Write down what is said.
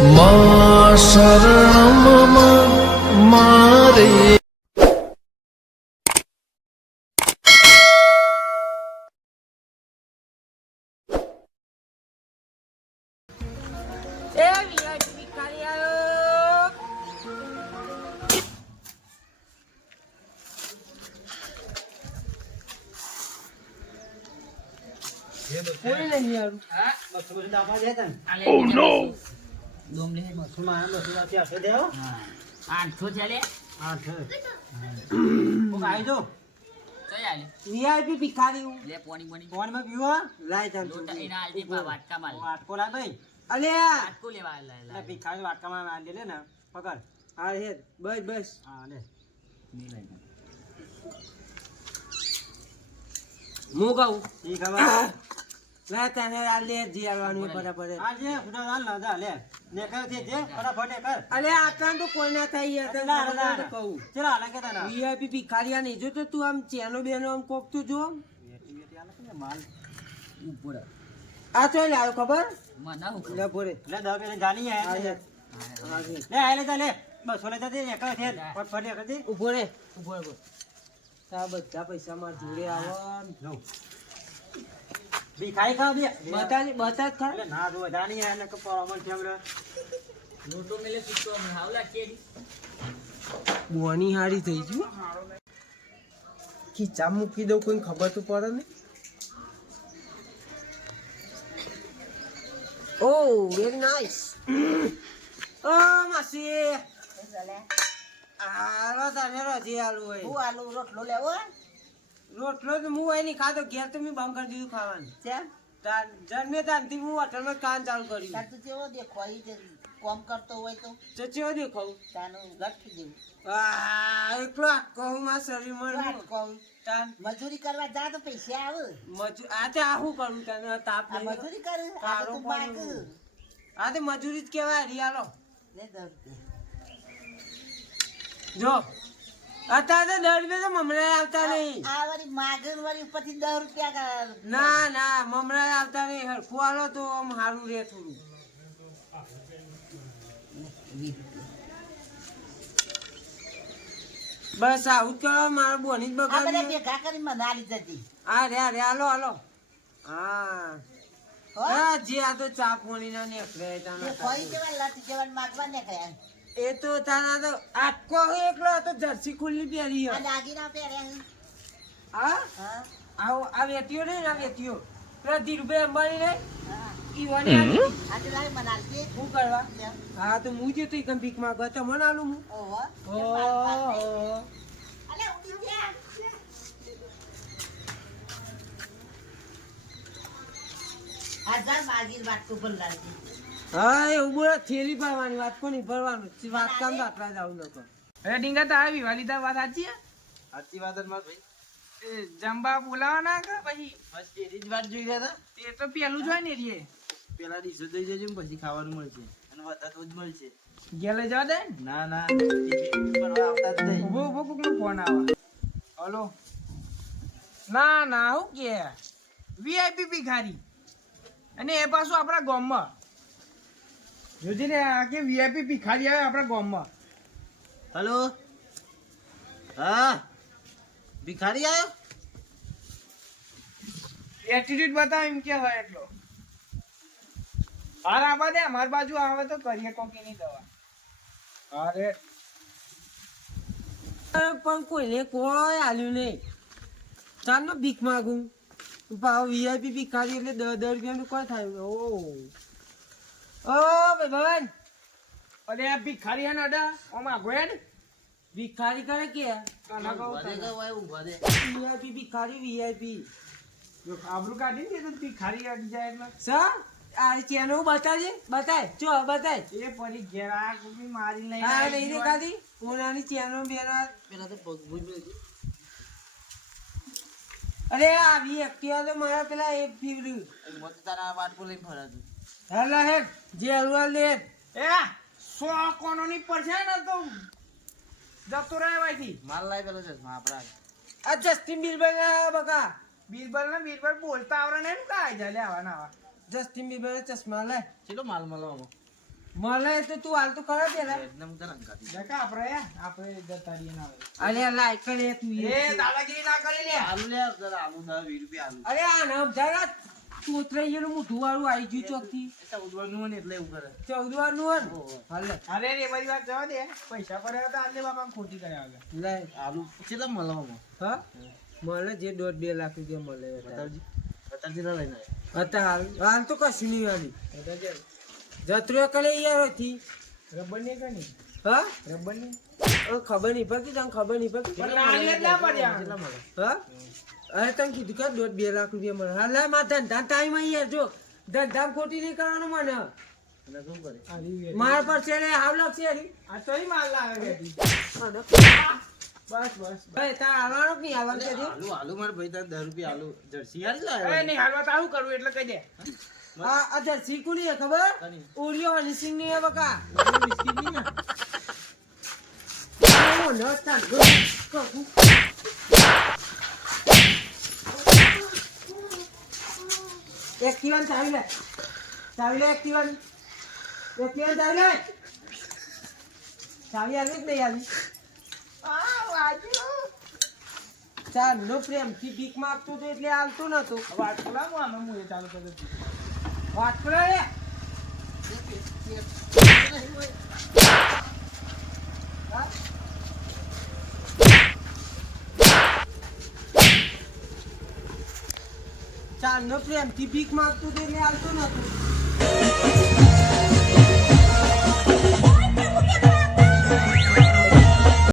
માં શરણમ મારે कोई नहीं यार बस बस डाबा देता है Oh no! दम ले बस मां बस क्या से देओ आठ तो चले आठ वो खाई जो तो यार वीआईपी भिखारी हूं ले पानी पानी फोन में पीवा लाए चल लोटा इना आलती पा वाटका माल वाट को ला भाई अले वाटको लेवा ला ना भिखारी वाट का मार ले ना पकड़ आ हे बस बस हां ले नहीं लाइक मुंह गाऊ ठीक है बा લે તને આ લે જીયાવાનું બરાબર આ જે ફટા હાલ ના જા લે ને કર દે જે ફટાફટ કર અલે આટલા તો કોઈ ના થઈ યાર ના કહું ચલા લાગે તને વીઆઈપી ભિખારીયા નહીં જો તો તું આમ ચેનો બેનો આમ કોક તું જો વેટી આલે કે માલ ઉપર આ તો લે આવ્યો ખબર મના હું લે બોરે લે દા કે જાની હે લે આલે જા લે બસ ઓલે જા દે ને કર દે ફટફટ કર દે ઉભો ઉભો તા બધા પૈસા માં જોડે આવો લો ભિખારી ખા બે બતા ખા એટલે ના જો જાની હે ને કપડા મન કેમરા લોટો મેલે સુતો મે હાવલા કેડી બોની હારી થઈ ગયું ખીચા મૂકી દઉં કોઈ ખબર તો પડે ને ઓ વેરી નાઇસ ઓ માસી આલો તને રોજી આલુ હોય હું આલુ રોટલો લેવો રોટલો તો હું હોય નહીં ખાતો ઘેર તો મેં બંધ કરી દીધું ખાવાનું કેમ જન્મે ત્યાંથી હું હોટલમાં કામ ચાલુ કર્યું તાર તું કેવો દેખો ઈ તે કોમ કરતો હોય તો ચચીઓ દેખાવું તાનું લઠ જેવું એકલો આખો હું મારા શરીરમાં વાત કહું તાન મજૂરી કરવા જા તો પૈસા આવે આ તે આ શું કરું તને તાપ આ નહીં મજૂરી કરે આ તારો તો પણ બાક આ તે મજૂરી જ કહેવાય રિયાલો લે દર જો અત્યારે તો 10 રૂપિયા તો મમરા આવતા નહીં આ વારી માગણ વારી ઉપરથી 10 રૂપિયા ના ના મમરા આવતા નહીં હરખું આલો તો આમ સારું રહે થોડું બસ આવું જ કરો મારો બોની જ આ બધા બગાડી ભેગા કરી મને આલી જતી આ રે હાલો હાલો હા હો હા જે આ તો ચા પોણી ના નીકળે એ તાના ખોઈ જેવા લઠ જેવા માગવા ને કયા એ તો તાના તો આખો એકલો તો જર્સી ખુલ્લી પહેરી આ દાગીના પહેર્યા હા હા આવો આ વેટીઓ ને આ વેટીઓ પેલા ધીરુભાઈ અંબાણી ને હા ઈ વાણી આલી આજે લાવી મને આલતી શું કરવા કેમ હા તો હું જે તો એકમ ભીખ માંગવા તો મને આલું હું ઓહો ઓહો અલે ઉડી ગયા આજાર માગીર વાટકો પર લાગી હા એવું બોલે થેલી ભરવાની વાત કોની ભરવાનું વાત કામ તો આટલા જ આવું નકો અરે ડીંગા તો આવી વાલીદા વાત સાચી હે સાચી વાત જ માર ભાઈ એ જંબા બોલાવાના કે પછી બસ તેરી જ વાત જોઈ રહ્યા હતા એ તો પેલું જોઈ ને રે પેલા દિવસે દઈ જજો ને પછી ખાવાનું મળશે અને વધારે તો જ મળશે ઘેર લઈ જવા દે ના ના આવતા જ નહીં ઉભો ઉભો કોકનો ફોન આવે હલો ના ના હું કે વીઆઈપી ભિખારી અને એ પાછું આપણા ગામમાં જોજે ને આ કે વીઆઈપી ભિખારી આવે આપણા ગામમાં હેલો હા ભિખારી આવ્યો એટીટ્યુડ બતાવ એમ કે હોય એટલો હાર આવા દે અમારી બાજુ આવે તો કરીએ કોકીની દવા અરે પણ કોઈને કોઈ આલ્યું નહીં ચાલો ભીખ માગું વીઆઈપી ભિખારી એટલે 10 રૂપિયાનું કોઈ થાય ઓ ભાઈ ભવન અરે આ ભિખારી હે ને અડા ઓમ આગો હે ને ભિખારી કરે કે કાના કહું વીઆઈપી ભિખારી વીઆઈપી જો આબરૂ કાઢી ને તો ભિખારી અડી જાય એટલે સર આ ચેનો બતાવજે બતાય ચો બતાય એ પરી ઘેર આ કોબી મારી લઈને હા આવી નહીં ગયો. દેખાતી કોનાની ચેનો બેનો પેલા તો પગ ભૂઈ અરે આવી એક્ટિવા તો મારા પેલા એક ફીવડ્યું મત તારા વાટકો લઈને ફરાતું હેલા હે જે હલવા લે એ 100 કોનોની પડશે ને તો જતો રહે વાયથી માલ લાવી પેલો ચશ્મા આપડા આ જસ્ટિન બીબર બકા બીરબલ ને બીરબલ બોલતા આવડે ને એમ કાય જાય લે આવા ના આવા જસ્ટિન બીબર ચશ્મા લે ચેલો માલ મળો મળે તો તું હાલ તો કરે પેલા દેખા આપણે જતા રહીએ ના હોય. અરે લાઈક કરે તું એ દાદાગીરી ના કરી લે. અરે આ નામ જરા તોતરાઈનું મોઢું વાળું આવી ગયું ચોકથી 14 વાર નું હાલે અરે રે મારી વાત જવા દે. પૈસા પડ્યા હતા આજે બાપા ખોટી કર્યા વગર. લે હા મળે જે 1.5-2 લાખ રૂપિયા મળે અત્યારે હાલ તો કશું નહીં વાલી જતરો કરે યાર હતી રબર ની કઈ નહીં. હા રબર ની ખબર નહીં પડતી તને ખબર નહીં પડતી પણ નાની જ ના પડ્યા. હા અરે તને કીધું કે 1.5-2 લાખ રૂપિયા મળે હા લે માં ધંધા ટાઈમ આવી યાર જો ધંધા ખોટી નહીં કરવાનું મને માર પર છે રે હાવ લાગશે યાર આ તો ઈ માલ લાવે બેટી. બસ બસ ભાઈ તાર હાલવાનો કે નહીં હાલવાનું છે અરે નહીં હાલવા તો આવું કરવું એટલે કહી દે. આ જર્સી કોની હે ખબર ઓરિયો હની સિંગ ની હે બકા ઓ નો તાન એક્ટિવાન ચાવી લે એક્ટિવાન ચાવી લે ચાવી આવી જ નહીં આવી ચાલ નો પ્રેમ થી ભીખ માંગતું તો એટલે હાલતું નતું વાત બોલાવો આનો હું એ ચાલુ કરી દઉં. વાત કરે રે ચાલ નો પ્રેમ થી ભીખ માંગતું તો એટલે હાલતું નતું